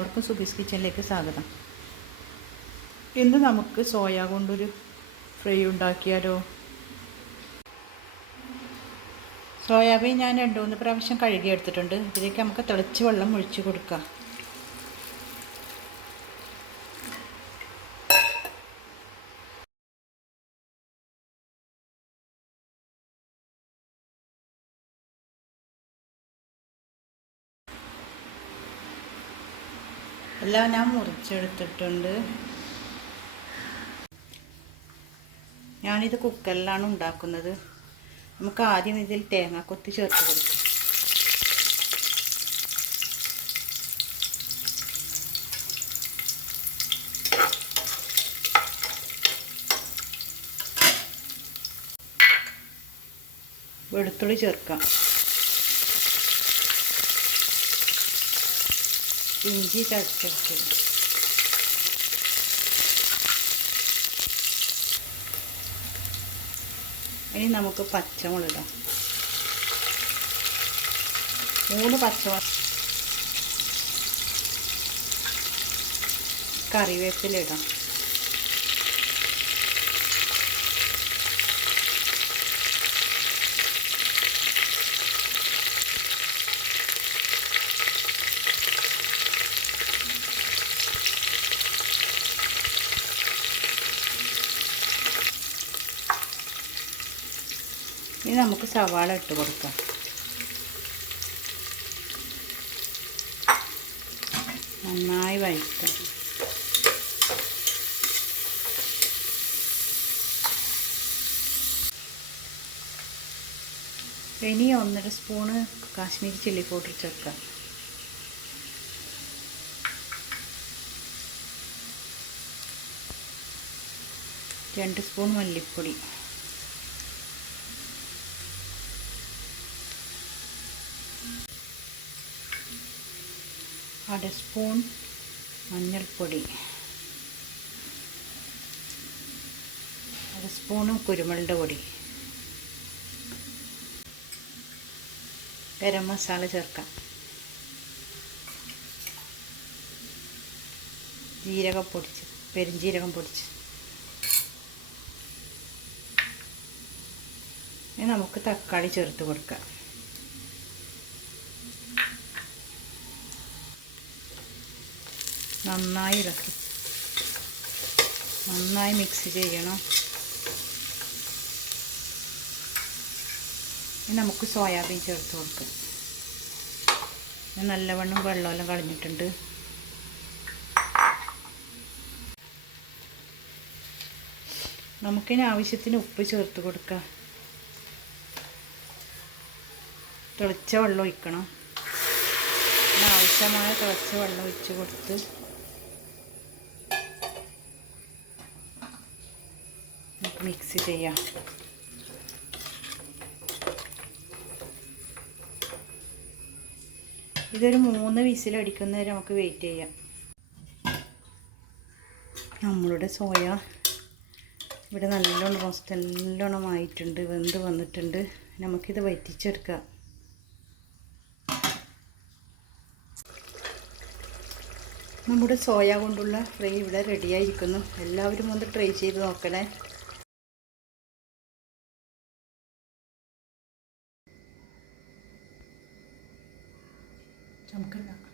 എല്ലാവർക്കും സുബീസ് കിച്ചണിലേക്ക് സ്വാഗതം. ഇന്ന് നമുക്ക് സോയ കൊണ്ടൊരു ഫ്രൈ ഉണ്ടാക്കിയാലോ. സോയാബീൻ ഞാൻ 2-3 പ്രാവശ്യം കഴുകിയെടുത്തിട്ടുണ്ട്. ഇതിലേക്ക് നമുക്ക് തിളച്ച് വെള്ളം ഒഴിച്ച് കൊടുക്കാം. എല്ലാം ഞാൻ മുറിച്ചെടുത്തിട്ടുണ്ട്. ഞാനിത് കുക്കറിലാണ് ഉണ്ടാക്കുന്നത്. നമുക്ക് ആദ്യം ഇതിൽ തേങ്ങാക്കൊത്ത് ചേർത്ത് കൊടുക്കാം. വെളുത്തുള്ളി ചേർക്കാം. ഇഞ്ചി ചതച്ചെടുത്ത്, ഇനി നമുക്ക് പച്ചമുളക് ഇടാം. 3 പച്ചമുളക്, കറിവേപ്പില ഇടാം. ഇനി നമുക്ക് സവാള ഇട്ട് കൊടുക്കാം. നന്നായി വഴറ്റാം. ഇനി 1.5 സ്പൂണ് കാശ്മീരി ചില്ലി പൗഡർ ചേർക്കാം. രണ്ട് സ്പൂൺ മല്ലിപ്പൊടി, 1/2 സ്പൂൺ മഞ്ഞൾപ്പൊടി, 1 സ്പൂൺ കുരുമുളക് പൊടി, ഗരം മസാല ചേർക്കാം. ജീരകം പൊടിച്ച്, പെരുംജീരകം പൊടിച്ച്. ഇനി നമുക്ക് തക്കാളി ചേർത്ത് കൊടുക്കാം. നന്നായി ഇളക്കി നന്നായി മിക്സ് ചെയ്യണം. ഇനി നമുക്ക് സോയാബീൻ ചേർത്ത് കൊടുക്കാം. നല്ലവണ്ണം വെള്ളമെല്ലാം കളഞ്ഞിട്ടുണ്ട്. നമുക്കിനി ആവശ്യത്തിന് ഉപ്പ് ചേർത്ത് കൊടുക്കാം. തിളച്ച വെള്ളം ഒഴിക്കണം. ആവശ്യമായ തിളച്ച വെള്ളം ഒഴിച്ച് കൊടുത്ത് നമുക്ക് മിക്സ് ചെയ്യാം. ഇതൊരു 3 വിസിലടിക്കുന്നവരെ നമുക്ക് വെയിറ്റ് ചെയ്യാം. നമ്മളുടെ സോയ ഇവിടെ നല്ലോണം ആയിട്ടുണ്ട്, വെന്ത് വന്നിട്ടുണ്ട്. നമുക്കിത് വറ്റിച്ചെടുക്കാം. നമ്മുടെ സോയ കൊണ്ടുള്ള ഫ്രൈ ഇവിടെ റെഡിയായിരിക്കുന്നു. എല്ലാവരും ഒന്ന് ട്രൈ ചെയ്ത് നോക്കണേ. നമുക്കുണ്ടാക്കാം.